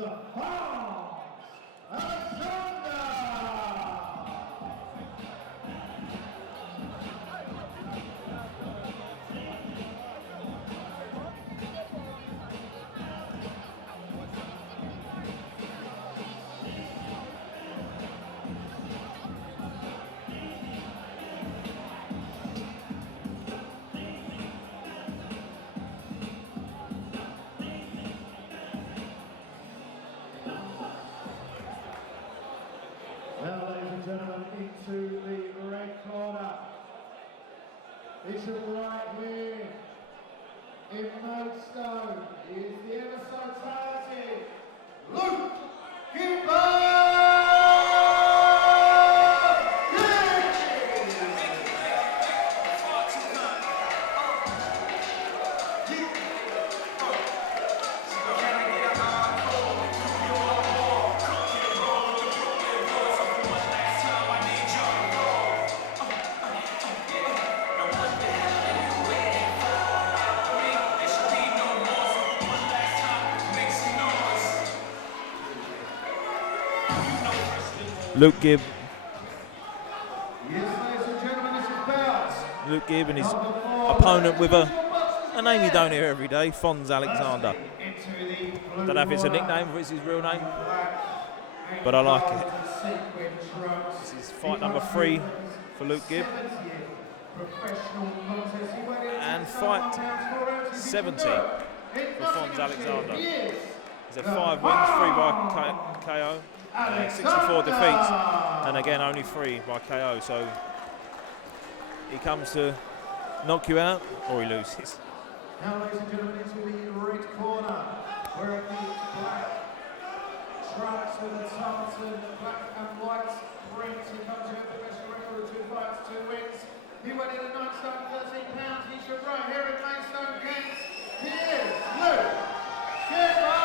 the Fonz, Now, ladies and gentlemen, into the red corner. It's right here in Maidstone. Is the ever so talented Luke Gibbo! Luke Gibb. Yes, ladies and gentlemen, this is Bells. Luke Gibb and his opponent with a name you don't hear every day, Fonz Alexander. I don't know if it's a nickname or if it's his real name, but I like it. This is fight number 3 for Luke Gibb. And fight 70 for Fonz Alexander. He's had 5 wins, 3 by KO. 64 defeats, and again only 3 by KO, so he comes to knock you out or he loses. Now, ladies and gentlemen, into the red corner, wearing the black trunks with the tartan, black and white print. He comes here with the best record of 2 fights, 2 wins. He went in at 9 stone, 13 pounds. He should right here in Maidstone, Kent. He is Luke Gibbo!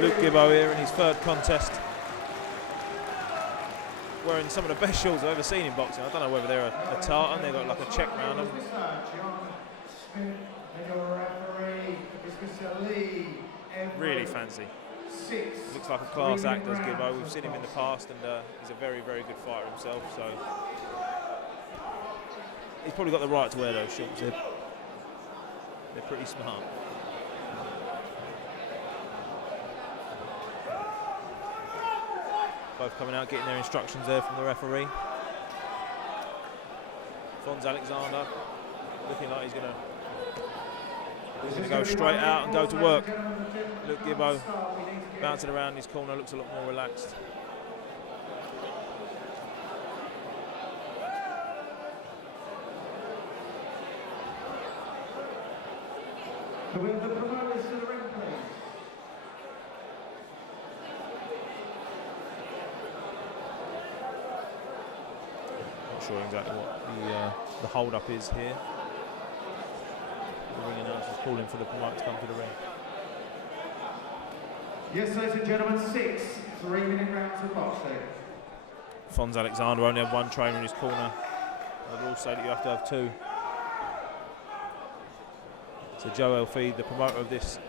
Luke Gibbo here in his 3rd contest, wearing some of the best shorts I've ever seen in boxing. I don't know whether they're a tartan, they've got like a check round them. Really fancy. Looks like a class act, does Gibbo. We've seen him in the past, and he's a very, very good fighter himself, so he's probably got the right to wear those shorts. They're pretty smart. Both coming out, getting their instructions there from the referee. Fonz Alexander looking like he's going to go straight out and go to work. Luke Gibbo bouncing around in his corner, looks a lot more relaxed. Can we have the promoters to the ring, please? Not sure exactly what the hold-up is here. The ring announcer's calling for the promoter to come to the ring. Yes, ladies and gentlemen, 6 3-minute rounds of boxing. Fonz Alexander only had 1 trainer in his corner. The rules say that you have to have 2. So Joe Elfie, the promoter of this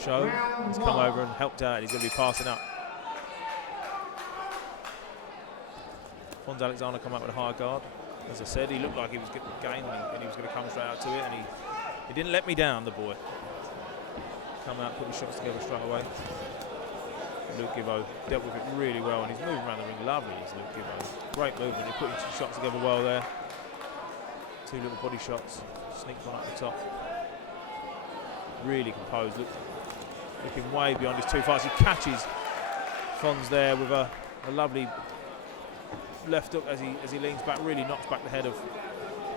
show, has come over and helped out. He's going to be passing up. Fonz Alexander come out with a high guard. As I said, he looked like he was getting game and he was going to come straight out to it, and he didn't let me down, the boy. Come out, put his shots together straight away. Luke Gibbo dealt with it really well, and he's moving around the ring lovely, is Luke Gibbo. Great movement, he put his shots together well there. 2 little body shots, sneaked one up the top. Really composed, looking way beyond his 2 fights. He catches Fonz there with a lovely left hook as he leans back, really knocks back the head of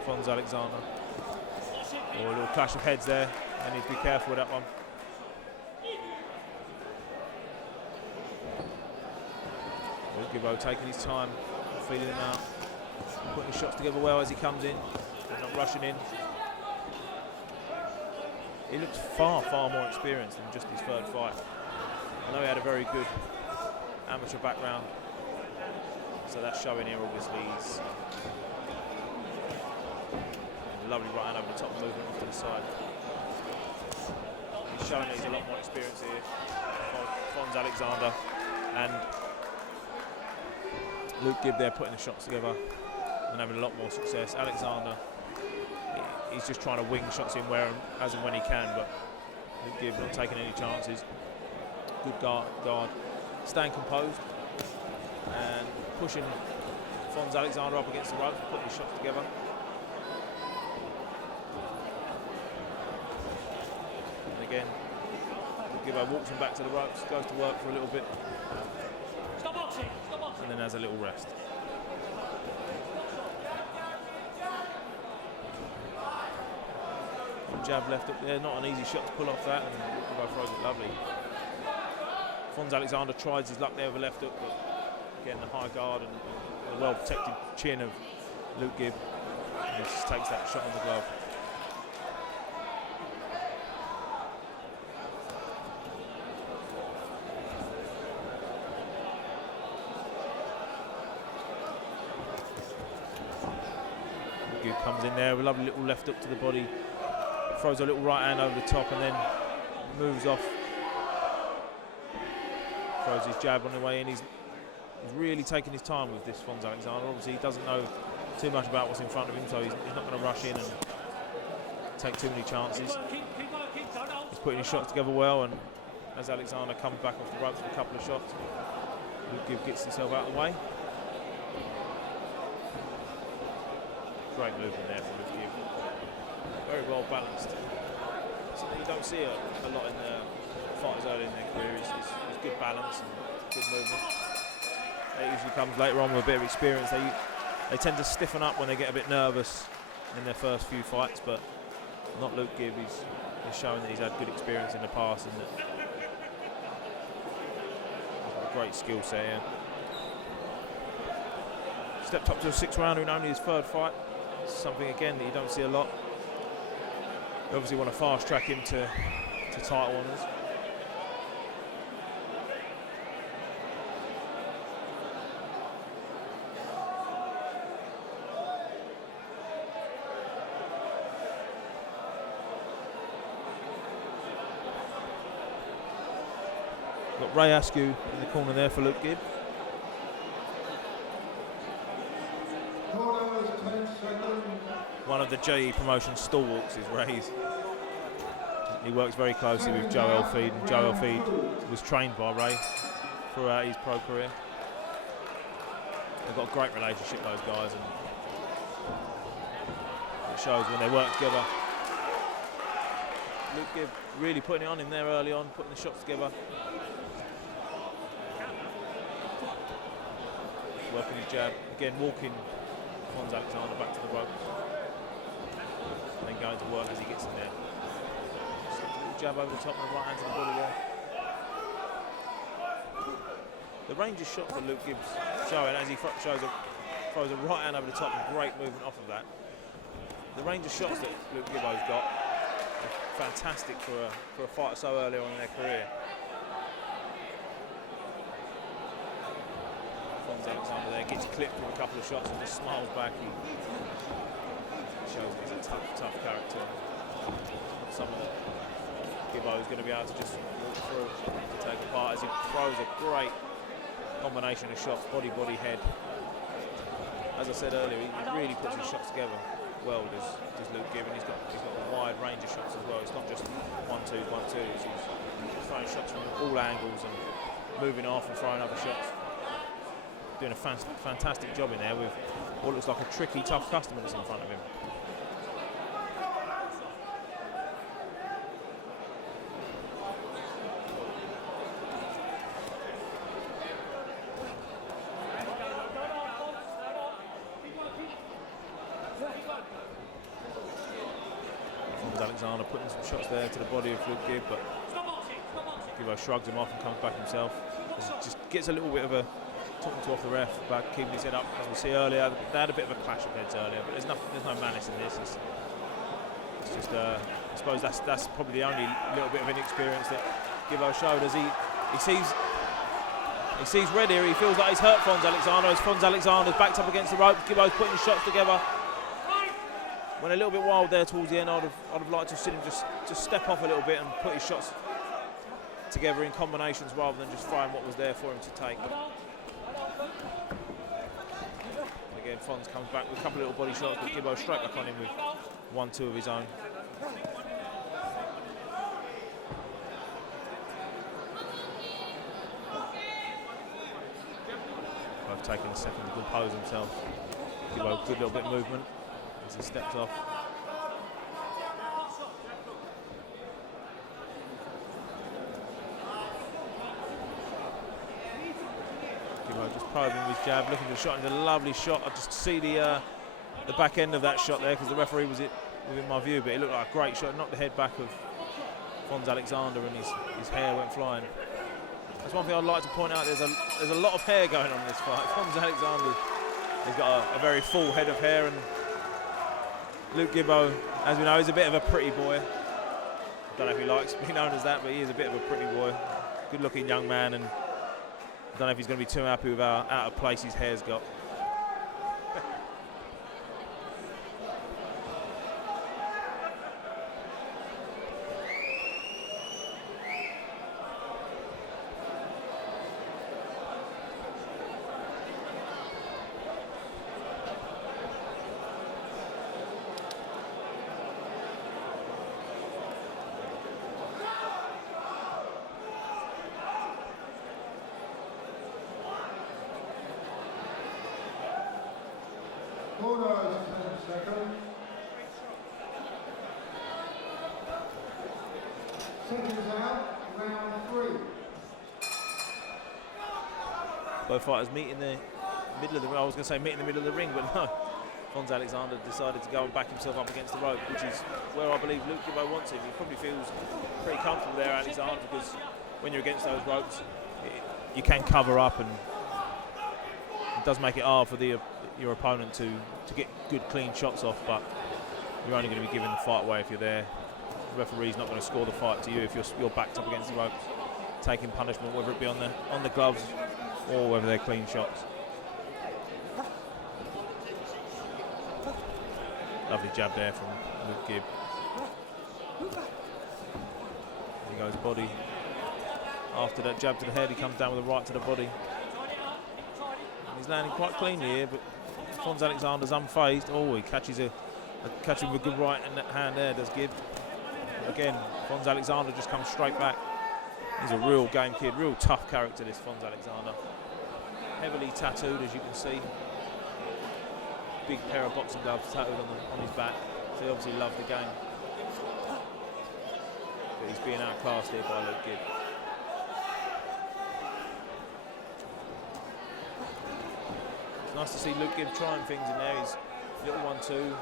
Fonz Alexander. Oh, a little clash of heads there, I need to be careful with that one. Gibbo taking his time, feeling him out, putting his shots together well as he comes in, not rushing in. He looks far, far more experienced than just his 3rd fight. I know he had a very good amateur background, so that's showing here. Obviously, he's lovely right hand over the top, movement off to the side. He's showing that he's a lot more experienced here. Fonz Alexander and Luke Gibb there putting the shots together and having a lot more success. Alexander, he's just trying to wing shots in where as and when he can, but Luke Gibb not taking any chances. Good guard, staying composed and pushing Fonz Alexander up against the ropes, putting his shots together. And again, Gibbo walks him back to the ropes, goes to work for a little bit, and then has a little rest. Jab left up there, not an easy shot to pull off that, and Gibbo throws it lovely. Fonz Alexander tries his luck there with a left hook, but again the high guard and the well protected chin of Luke Gibb, and he just takes that shot on the glove. Luke Gibb comes in there with a lovely little left hook to the body, throws a little right hand over the top, and then moves off. Throws his jab on the way in. He's really taking his time with this Fonz Alexander. Obviously, he doesn't know too much about what's in front of him, so he's not going to rush in and take too many chances. He's putting his shots together well, and as Alexander comes back off the ropes with a couple of shots, Luke Gibb gets himself out of the way. Great movement there from Luke Gibb. Very well balanced. Something you don't see a lot in the fighters early in their career is good balance and good movement. It usually comes later on with a bit of experience. They tend to stiffen up when they get a bit nervous in their first few fights, but not Luke Gibb. He's showing that he's had good experience in the past and that he's got a great skill set here. Stepped up to a 6th rounder in only his 3rd fight. It's something again that you don't see a lot. They obviously want to fast track him to title honours. Got Ray Askew in the corner there for Luke Gibb. One of the JE promotion stalwarts is Ray's. He works very closely with Joe Elfeed, and Joe Elfeed was trained by Ray throughout his pro career. They've got a great relationship, those guys, and it shows when they work together. Luke Gibb really putting it on him there early on, putting the shots together. Working his jab, again walking Fonz Alexander back to the ropes. And then going to work as he gets in there. Just a little jab over the top and the right hand to the body there. The range of shots that Luke Gibb's showing as he throws a right hand over the top and great movement off of that. The range of shots that Luke Gibbo's got are fantastic for a fighter so early on in their career. Fonz Alexander there gets clipped with a couple of shots and just smiles back. He shows he's a tough character. Not someone that Gibbo is going to be able to just walk through to take apart as he throws a great combination of shots, body, head. As I said earlier, he really puts his shots together well, does Luke Gibb, and he's got a wide range of shots as well. It's not just 1-2s, 1-2s. He's throwing shots from all angles and moving off and throwing other shots. Doing a fantastic job in there with what looks like a tricky, tough customer that's in front of him. Fonz Alexander putting some shots there to the body of Luke Gibb, but Gibbo shrugs him off and comes back himself. Just gets a little bit of a talking to off the ref about keeping his head up. As we see earlier, they had a bit of a clash of heads earlier, but there's no malice in this. It's just, I suppose that's probably the only little bit of inexperience that Gibbo showed as he sees red here. He feels like he's hurt Fonz Alexander. As Fonz Alexander's backed up against the rope, Gibbo's putting his shots together. went a little bit wild there towards the end. I'd have liked to have seen him just step off a little bit and put his shots together in combinations rather than just throwing what was there for him to take. Again, Fonz comes back with a couple of little body shots, but Gibbo straight back on him with 1-2 of his own. Both taking a second to compose himself. Gibbo, good little bit of movement as he steps off. Just probing with his jab, looking for the shot, and a lovely shot. I just see the back end of that shot there because the referee was within my view, but it looked like a great shot. Knocked the head back of Fonz Alexander, and his hair went flying. That's one thing I'd like to point out. There's a lot of hair going on in this fight. Fonz Alexander has got a very full head of hair, and Luke Gibbo, as we know, is a bit of a pretty boy. I don't know if he likes being known as that, but he is a bit of a pretty boy. Good-looking young man, and I don't know if he's going to be too happy with how out of place his hair's got. Both fighters meet in the middle of the ring. I was going to say meet in the middle of the ring, but no. Fonz Alexander decided to go and back himself up against the rope, which is where I believe Luke Gibbo wants him. He probably feels pretty comfortable there, Alexander, because when you're against those ropes, you can cover up, and it does make it hard for your opponent to get good, clean shots off, but you're only going to be giving the fight away if you're there. The referee's not going to score the fight to you if you're backed up against the ropes, taking punishment, whether it be on the gloves or whether they're clean shots. Lovely jab there from Luke Gibb. He goes body. After that jab to the head, he comes down with a right to the body. And he's landing quite cleanly here, but Fonz Alexander's unfazed. Oh, he catches him with a good right in that hand there, does Gibb. Again, Fonz Alexander just comes straight back. He's a real game kid, real tough character, this Fonz Alexander. Heavily tattooed, as you can see. Big pair of boxing gloves tattooed on his back. So he obviously loves the game. But he's being outclassed here by Luke Gibb. It's nice to see Luke Gibb trying things in there. He's little 1-2.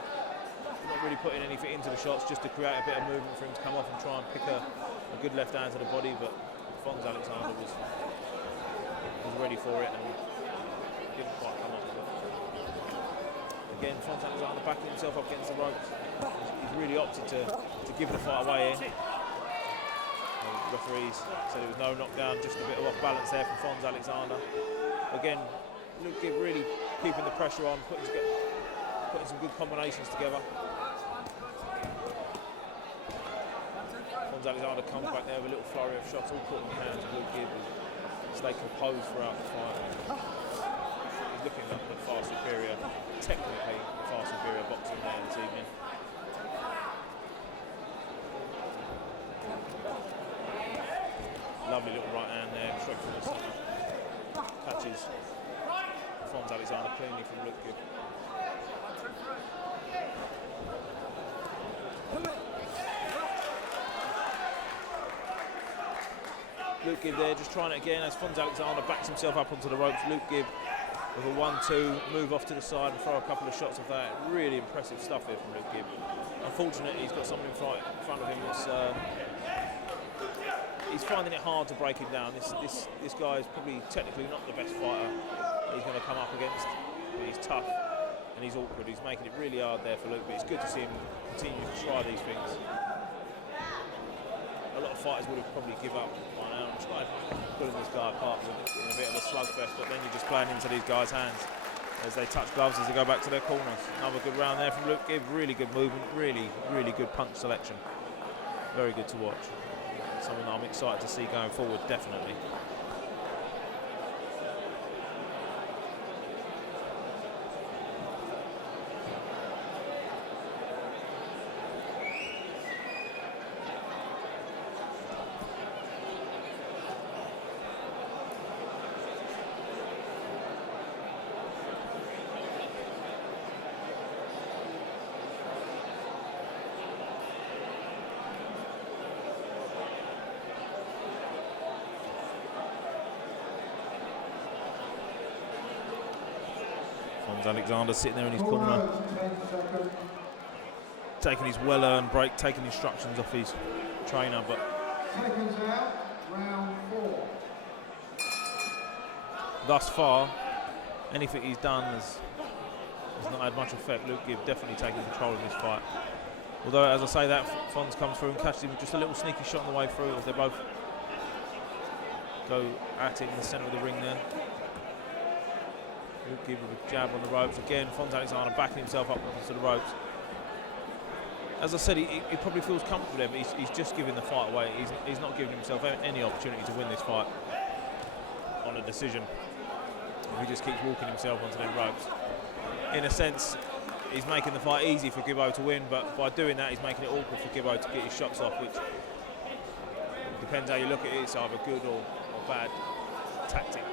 Not really putting anything into the shots, just to create a bit of movement for him to come off and try and pick a good left hand to the body, but Fonz Alexander was ready for it and didn't quite come off. Again, Fonz Alexander backing himself up against the ropes. He's really opted to give the fight away here. The referees said it was no knockdown, just a bit of off balance there from Fonz Alexander. Again, Luke Gibb really keeping the pressure on, putting some good combinations together. Fonz Alexander comes back there with a little flurry of shots, all put in the hands of Luke Gibb. Stay composed throughout the fight. He's looking like the far superior, technically the far superior boxing there this evening. Lovely little right hand there, straight from the centre. Catches Fonz Alexander cleanly from Luke Gibb. Luke Gibb there just trying it again as Fonz Alexander backs himself up onto the ropes. Luke Gibb with a 1-2, move off to the side and throw a couple of shots of that. Really impressive stuff here from Luke Gibb. Unfortunately, he's got someone in front of him that's he's finding it hard to break him down. This guy is probably technically not the best fighter he's going to come up against, but he's tough and he's awkward. He's making it really hard there for Luke, but it's good to see him continue to try these things. A lot of fighters would have probably give up by now and tried pulling this guy apart in a bit of a slugfest, but then you're just playing into these guys' hands. as they touch gloves as they go back to their corners. Another good round there from Luke Gibb. Really good movement, really good punch selection. Very good to watch. Something that I'm excited to see going forward, definitely. Fonz Alexander sitting there in his corner, taking his well-earned break, taking instructions off his trainer, but Seconds out, round 4. thus far, anything he's done has not had much effect. Luke Gibb definitely taking control of this fight. Although, as I say that, Fonz comes through and catches him with just a little sneaky shot on the way through as they both go at it in the centre of the ring there. Luke Gibb with a jab on the ropes. Again, Fonz Alexander backing himself up onto the ropes. As I said, he probably feels comfortable there, but he's just giving the fight away. He's not giving himself any opportunity to win this fight on a decision. He just keeps walking himself onto them ropes. In a sense, he's making the fight easy for Gibbo to win, but by doing that, he's making it awkward for Gibbo to get his shots off, which depends how you look at it. It's either good or bad tactics.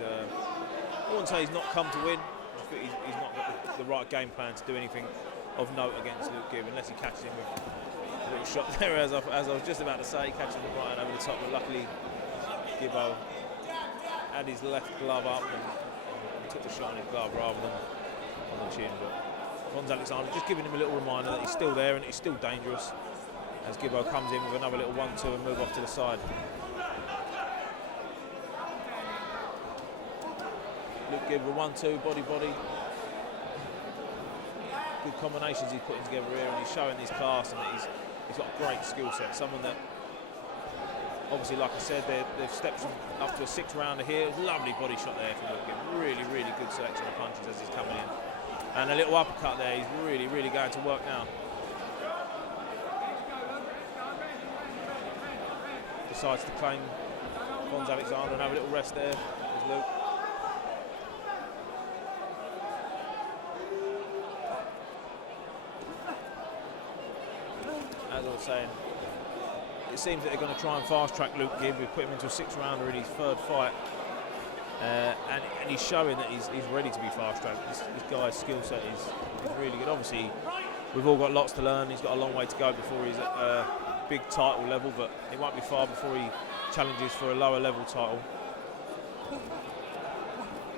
I wouldn't say he's not come to win, but he's not got the right game plan to do anything of note against Luke Gibb, unless he catches him with a little shot there, as I was just about to say, catching the right over the top, but luckily Gibbo had his left glove up and took the shot on his glove rather than on the chin. But Fonz Alexander just giving him a little reminder that he's still there and he's still dangerous as Gibbo comes in with another little 1-2 and move off to the side. Luke Gibb with 1-2, body. Good combinations he's putting together here, and he's showing his class and that he's got a great skill set. Someone that, obviously, like I said, they've stepped up to a 6th rounder here. Lovely body shot there from Luke Gibb. Really good selection of punches as he's coming in. And a little uppercut there. He's really going to work now. Decides to claim Fonz Alexander and have a little rest there with Luke. As I was saying, it seems that they're going to try and fast-track Luke Gibb. We've put him into a 6th rounder in his 3rd fight, and he's showing that he's ready to be fast-tracked. This guy's skill set is really good. Obviously, we've all got lots to learn. He's got a long way to go before he's at big title level, but it won't be far before he challenges for a lower level title.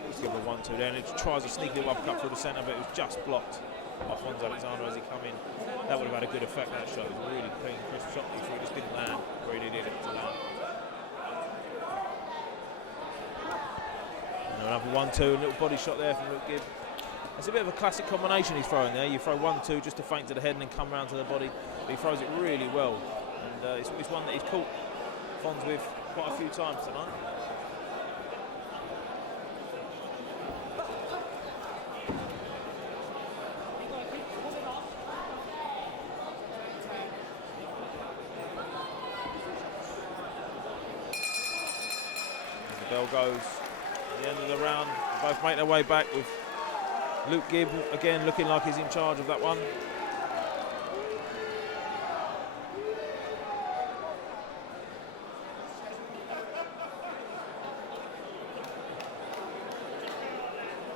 Let's give him a 1-2 there, and he tries a sneaky little uppercut through the centre, but it was just blocked by Fonz Alexander as he come in. That would have had a good effect, that shot. It was a really clean, crisp shot. He threw it, just didn't land where he needed it to land. And another 1-2, little body shot there from Luke Gibb. It's a bit of a classic combination he's throwing there. You throw 1-2 just to feint to the head and then come round to the body. But he throws it really well. And it's one that he's caught Fonz with quite a few times tonight. Bell goes at the end of the round. Both make their way back with Luke Gibb again looking like he's in charge of that one.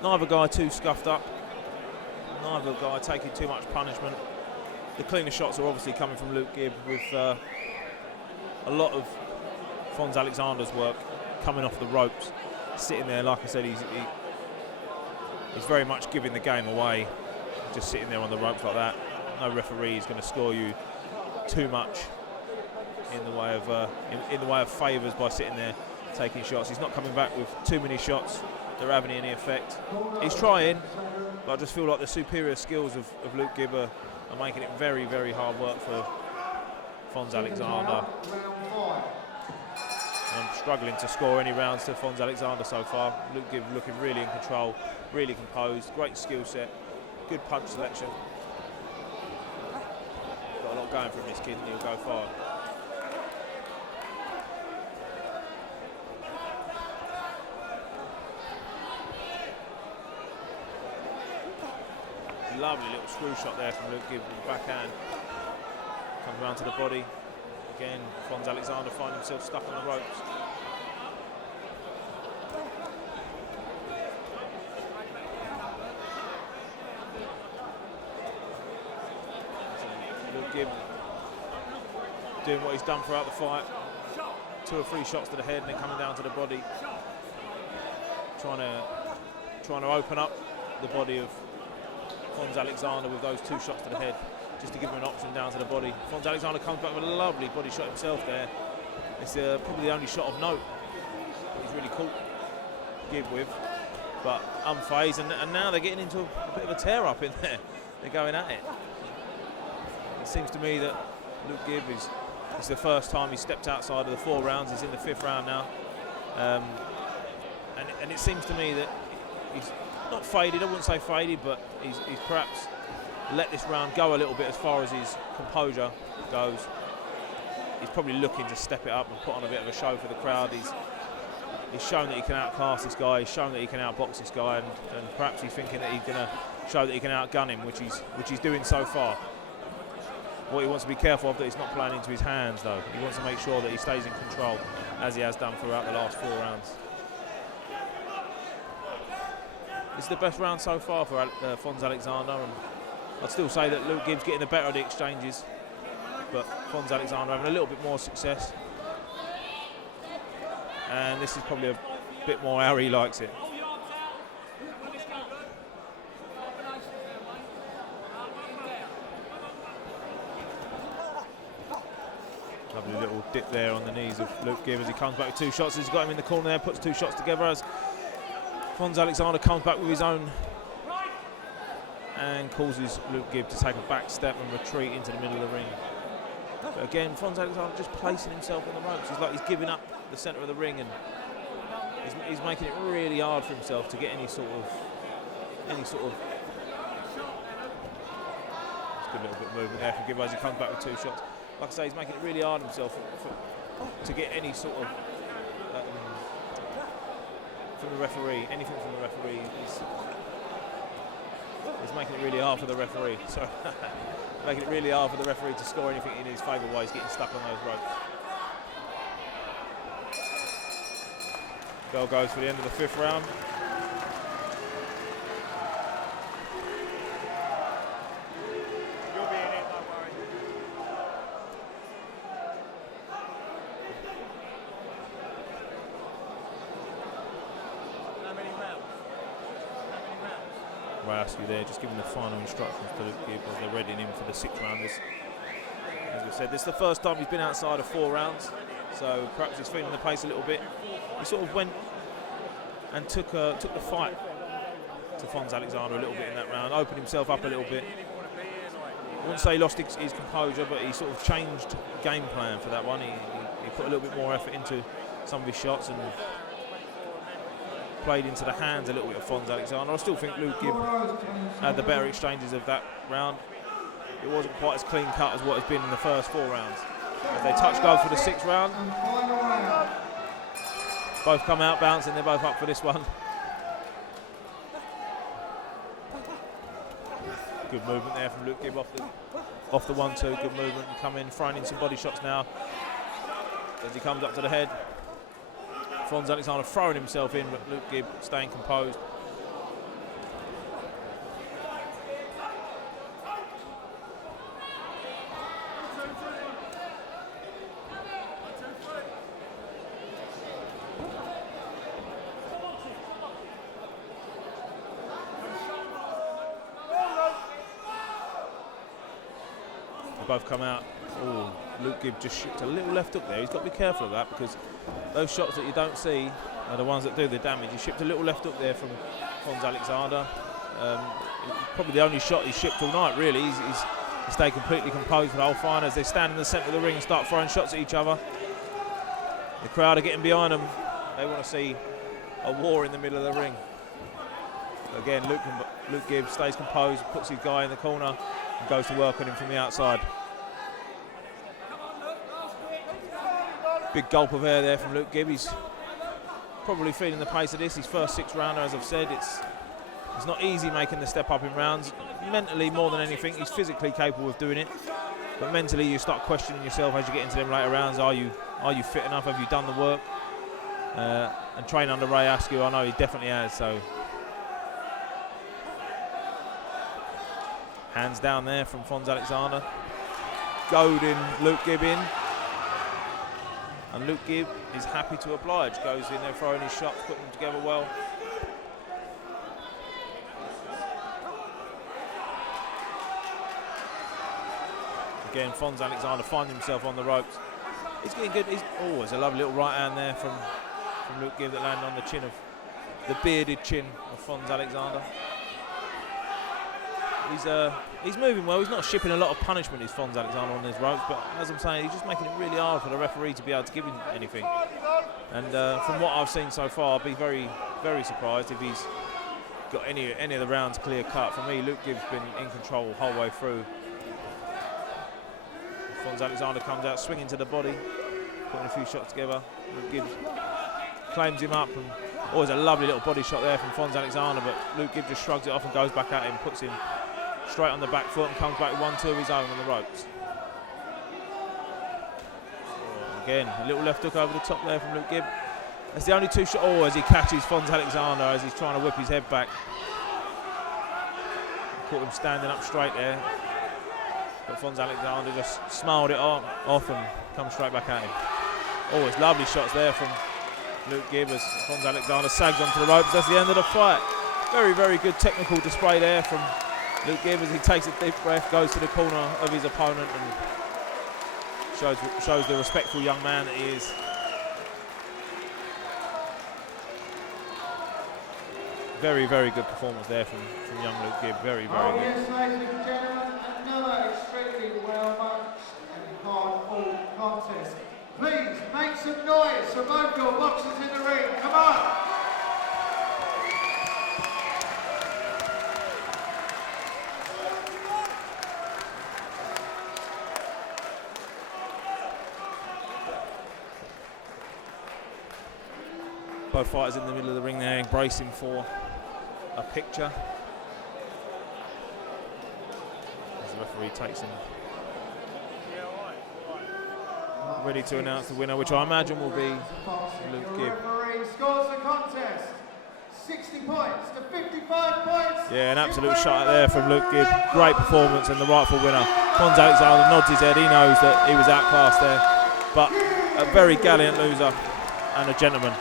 Neither guy too scuffed up. Neither guy taking too much punishment. The cleaner shots are obviously coming from Luke Gibb with a lot of Fonz Alexander's work coming off the ropes, sitting there. Like I said, he's very much giving the game away, just sitting there on the ropes like that. No referee is going to score you too much in the way of favours by sitting there taking shots. He's not coming back with too many shots that are having any effect. He's trying, but I just feel like the superior skills of Luke Gibb are making it very hard work for Fonz Alexander. And I'm struggling to score any rounds to Fonz Alexander so far. Luke Gibb looking really in control, really composed, great skill set, good punch selection. Got a lot going from this kid and he'll go far. Lovely little screw shot there from Luke Gibb with the backhand. Comes round to the body. Again, Fonz Alexander finds himself stuck on the ropes. So Luke Gibb doing what he's done throughout the fight. 2 or 3 shots to the head and then coming down to the body. Trying to open up the body of Fonz Alexander with those 2 shots to the head, just to give him an option down to the body. Fonz Alexander comes back with a lovely body shot himself there. It's probably the only shot of note he's really caught Gibb with, but unfazed. And now they're getting into a bit of a tear up in there. They're going at it. It seems to me that Luke Gibb it's the first time he's stepped outside of the 4 rounds. He's in the 5th round now, and it seems to me that he's not faded, I wouldn't say faded, but he's perhaps let this round go a little bit as far as his composure goes. He's probably looking to step it up and put on a bit of a show for the crowd. He's shown that he can outclass this guy, he's shown that he can outbox this guy, and perhaps he's thinking that he's going to show that he can outgun him, which he's doing so far. What he wants to be careful of, that he's not playing into his hands though. He wants to make sure that he stays in control, as he has done throughout the last 4 rounds. This is the best round so far for Fonz Alexander, and I'd still say that Luke Gibb's getting the better of the exchanges, but Fonz Alexander having a little bit more success. And this is probably a bit more how he likes it. Lovely little dip there on the knees of Luke Gibb as he comes back with 2 shots. He's got him in the corner there, puts 2 shots together as Fonz Alexander comes back with his own and causes Luke Gibb to take a back step and retreat into the middle of the ring. But again, Fonz Alexander just placing himself on the ropes. It's like he's giving up the centre of the ring, and he's making it really hard for himself to get any sort of. It's a good little bit of movement there from Gibbo as he comes back with 2 shots. Like I say, he's making it really hard himself to get any sort of. From the referee, anything from the referee is making it really hard for the referee. Sorry, making it really hard for the referee to score anything in his favour while he's getting stuck on those ropes. Bell goes for the end of the 5th round. You'll be in it, don't worry. Rasky there, just giving the final instructions to Luke Gibb as they're readying him for the 6th round. As we said, this is the first time he's been outside of 4 rounds, so perhaps he's feeling the pace a little bit. He sort of went and took the fight to Fonz Alexander a little bit in that round, opened himself up a little bit. I wouldn't say he lost his composure, but he sort of changed game plan for that one. He put a little bit more effort into some of his shots and played into the hands a little bit of Fonz Alexander. I still think Luke Gibb had the better exchanges of that round. It wasn't quite as clean cut as what has been in the first 4 rounds. As they touch go for the 6th round. Both come out bouncing, they're both up for this one. Good movement there from Luke Gibb off the 1-2, good movement. Come in, throwing in some body shots now as he comes up to the head. Fonz Alexander throwing himself in, but Luke Gibb staying composed. They both come out. Oh, Luke Gibb just shipped a little left hook there. He's got to be careful of that, because those shots that you don't see are the ones that do the damage. He shipped a little left hook there from Fonz Alexander. Probably the only shot he's shipped all night, really. He's stayed completely composed for the whole fight as they stand in the centre of the ring and start throwing shots at each other. The crowd are getting behind them. They want to see a war in the middle of the ring. Again, Luke Gibb stays composed, puts his guy in the corner and goes to work on him from the outside. Big gulp of air there from Luke Gibb. He's probably feeling the pace of this. His first 6 rounder, as I've said, it's not easy making the step up in rounds. Mentally, more than anything, he's physically capable of doing it. But mentally, you start questioning yourself as you get into them later rounds. Are you fit enough? Have you done the work? And train under Ray Askew, I know he definitely has. So hands down there from Fonz Alexander, goading Luke Gibb in. And Luke Gibb is happy to oblige. Goes in there, throwing his shots, putting them together well. Again, Fonz Alexander finding himself on the ropes. He's getting good. There's a lovely little right hand there from Luke Gibb that landed on the chin of the bearded chin of Fonz Alexander. He's moving well. He's not shipping a lot of punishment, is Fonz Alexander, on his ropes, but as I'm saying, he's just making it really hard for the referee to be able to give him anything. And from what I've seen so far, I'll be very, very surprised if he's got any of the rounds clear cut. For me, Luke Gibb's been in control the whole way through. Fonz Alexander comes out swinging to the body, putting a few shots together. Luke Gibb claims him up, and always a lovely little body shot there from Fonz Alexander, but Luke Gibb just shrugs it off and goes back at him, puts him straight on the back foot and comes back with 1-2 of his own on the ropes. Again, a little left hook over the top there from Luke Gibb. That's the only 2 shots. As he catches Fonz Alexander as he's trying to whip his head back. Caught him standing up straight there. But Fonz Alexander just smiled it off and comes straight back at him. Always lovely shots there from Luke Gibb as Fonz Alexander sags onto the ropes. That's the end of the fight. Very, very good technical display there from Luke Gibb as he takes a deep breath, goes to the corner of his opponent and shows the respectful young man that he is. Very, very good performance there from young Luke Gibb. Very, very good. Yes, ladies and gentlemen, another extremely well-matched and hard-fought contest. Please make some noise for both your boxers in the ring. Come on! Both fighters in the middle of the ring there, embracing for a picture. As the referee takes him, ready to announce the winner, which I imagine will be Luke Gibb. Referee scores the contest 60 points to 55 points. Yeah, an absolute shot there from Luke Gibb. Great performance and the rightful winner. Fonz Alexander nods his head. He knows that he was outclassed there, but a very gallant loser and a gentleman.